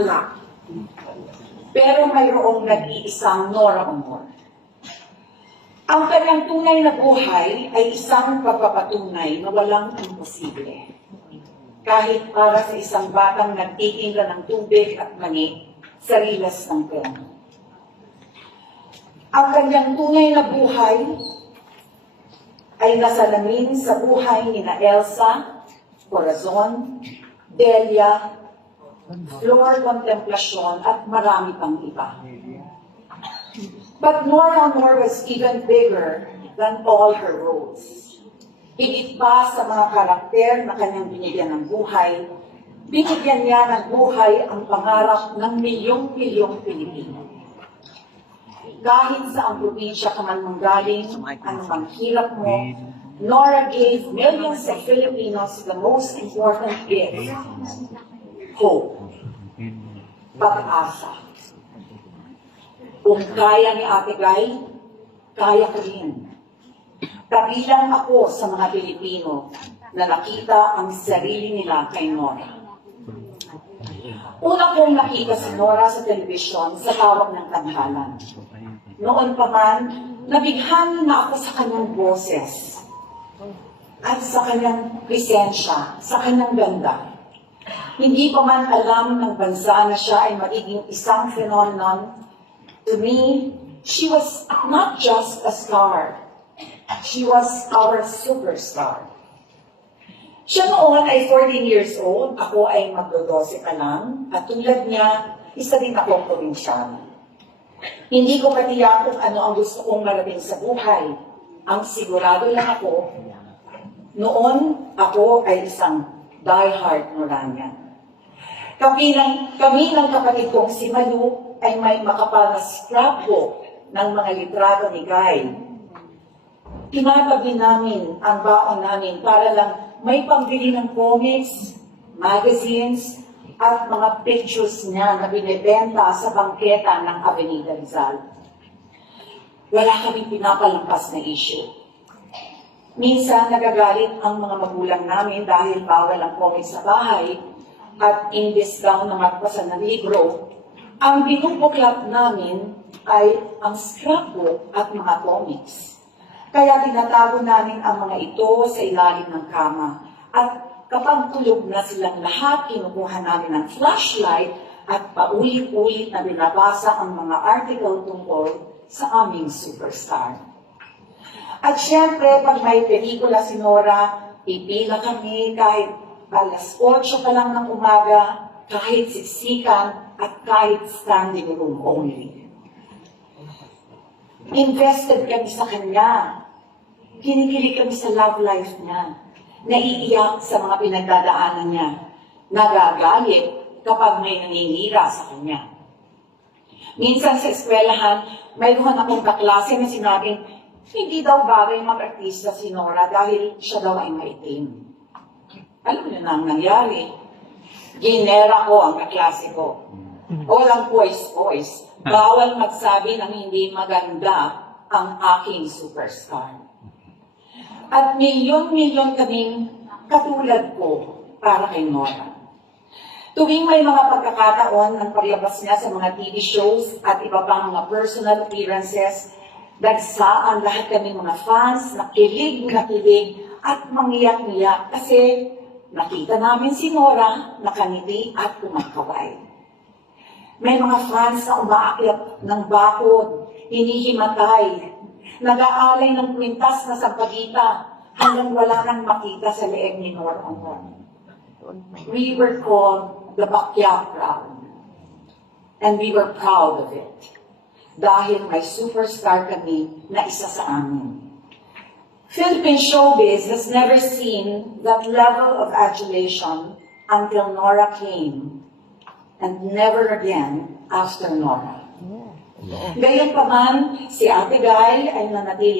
himala. Pero mayroong nag-iisang Nora Honor. Ang kanyang tunay na buhay ay isang pagpapatunay na walang imposible. Kahit para sa isang batang nagtitingla ng tubig at mani sa rilas ng peno. Ang kanyang tunay na buhay ay nasalamin sa buhay ni na Elsa, Corazon, Delia, Flor Contemplacion at marami pang iba. But Nora Honor was even bigger than all her roles. Higit pa sa mga karakter na kanyang binigyan ng buhay, binigyan niya ng buhay ang pangarap ng milyong-milyong Pilipino. Kahit sa ang probinsya ka man manggaling, anumang hirap mo, Nora gave millions of Filipinos the most important gift, hope, pag-asa. Kung kaya ni Ate Guy, kaya ko rin. Kabilang ako sa mga Pilipino na nakita ang sarili nila kay Nora. Una kong nakita si Nora sa telebisyon sa tawag ng tanghalan. Noon pa man, nabighan na ako sa kanyang boses at sa kanyang presensya, sa kanyang ganda. Hindi pa man alam ng bansa na siya ay magiging isang phenomenon. To me, she was not just a star. She was our superstar. Siya noon ay 14 years old, ako ay magdo-12 pa lang, at tulad niya, isa din akong probinsyana. Hindi ko matiyak kung ano ang gusto kong marating sa buhay. Ang sigurado lang ako, noon ako ay isang diehard Noranian. Kami ng kapatid kong si Malu ay may makapal na scrapbook ng mga litrato ni Guy. Tinatabi namin ang baon namin para lang may pambili ng comics, magazines, at mga pictures niya na binibenta sa bangketa ng Avenida Rizal. Wala kaming pinapalampas na issue. Minsan nagagalit ang mga magulang namin dahil bawal ang comics sa bahay at imbes daw na magpasan ng libro, ang binubuklat namin ay ang scrapbook at mga comics. Kaya tinatago namin ang mga ito sa ilalim ng kama. At kapag tulog na silang lahat, kinukuha namin ng flashlight at paulit-ulit na binabasa ang mga article tungkol sa aming superstar. At syempre, pag may pelikula si Nora, pipila kami kahit alas 8 pa lang ng umaga, kahit siksikan at kahit standing room only. Invested kami sa kanya. Kinikilig kami sa love life niya. Naiiyak sa mga pinagdadaanan niya. Nagagalit kapag may naninira sa kanya. Minsan sa eskwelahan, mayroon akong kaklase na sinabing, hindi daw bagay mag-artista si Nora dahil siya daw ay maitim. Alam niyo na ang nangyari. Ginera ko ang kaklase ko. Walang poise-poise. Bawal magsabi ng hindi maganda ang aking superstar. At milyon-milyon kaming katulad ko para kay Nora. Tuwing may mga pagkakataon ng paglabas niya sa mga TV shows at iba pang mga personal appearances, dagsaan lahat kami mga fans na kilig at mangiyak-ngiyak kasi nakita namin si Nora nakangiti at kumakaway. May mga fans na umaakyat ng bakod, hinihimatay, nag-aalay ng kwintas na sampagita hanggang wala nang makita sa leeg ni Nora Honor. We were called the Bakyak crowd. And we were proud of it. Dahil may superstar kami na isa sa amin. Philippine showbiz has never seen that level of adulation until Nora came. And never again after Nora. Gayunpaman, si Ate Guy ay nanatili